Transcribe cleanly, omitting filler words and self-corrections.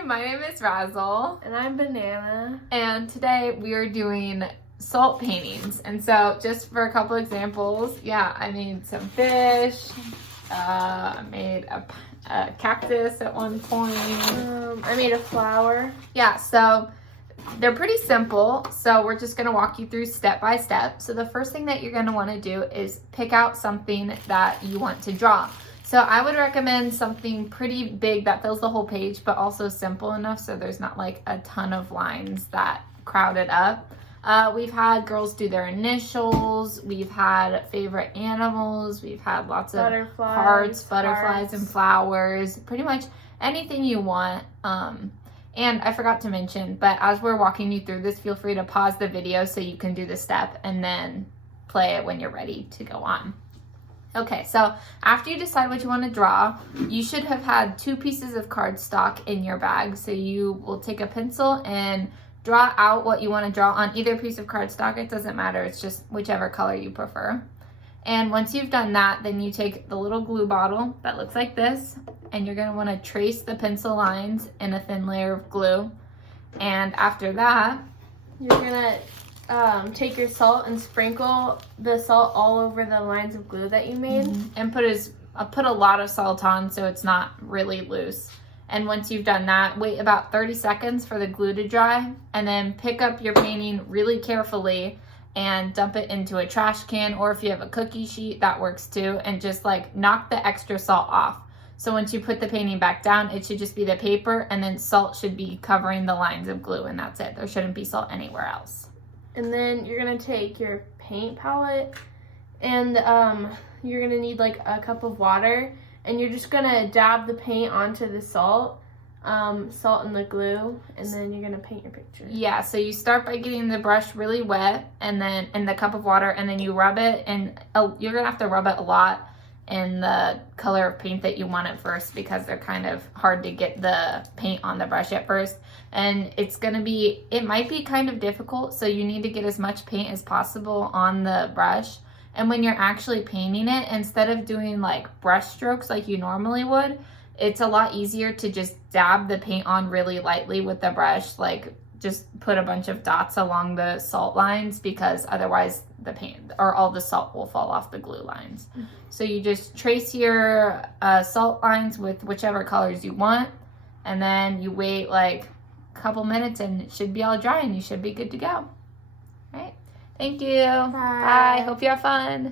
Hi, my name is Razzle. And I'm Banana. And today we are doing salt paintings. And so just for a couple examples, I made some fish. I made a cactus at one point. I made a flower. Yeah, so they're pretty simple. So we're just gonna walk you through step by step. So the first thing that you're gonna wanna do is pick out something that you want to draw. So I would recommend something pretty big that fills the whole page, but also simple enough so there's not like a ton of lines that crowd it up. We've had girls do their initials. We've had favorite animals. We've had lots of hearts, butterflies, and flowers. Pretty much anything you want. And I forgot to mention, but as we're walking you through this, feel free to pause the video so you can do the step and then play it when you're ready to go on. Okay, so after you decide what you want to draw, you should have had 2 pieces of cardstock in your bag. So you will take a pencil and draw out what you want to draw on either piece of cardstock. It doesn't matter, it's just whichever color you prefer. And once you've done that, then you take the little glue bottle that looks like this, and you're going to want to trace the pencil lines in a thin layer of glue. And after that, you're going to take your salt and sprinkle the salt all over the lines of glue that you made. And put a lot of salt on so it's not really loose. And once you've done that, wait about 30 seconds for the glue to dry, and then pick up your painting really carefully and dump it into a trash can, or if you have a cookie sheet, that works too, and just like knock the extra salt off. So once you put the painting back down, it should just be the paper, and then salt should be covering the lines of glue, and that's it. There shouldn't be salt anywhere else. And then you're going to take your paint palette, and you're going to need like a cup of water, and you're just going to dab the paint onto the salt and the glue, and then you're going to paint your picture. Yeah, so you start by getting the brush really wet, and then in the cup of water, and then you rub it, and you're going to have to rub it a lot in the color of paint that you want at first, because they're kind of hard to get the paint on the brush at first. And it might be kind of difficult, so you need to get as much paint as possible on the brush. And when you're actually painting it, instead of doing like brush strokes like you normally would, it's a lot easier to just dab the paint on really lightly with the brush, like just put a bunch of dots along the salt lines, because otherwise the paint or all the salt will fall off the glue lines. So you just trace your salt lines with whichever colors you want, and then you wait like a couple minutes and it should be all dry and you should be good to go. All right. Thank you. Bye. Bye. Hope you have fun.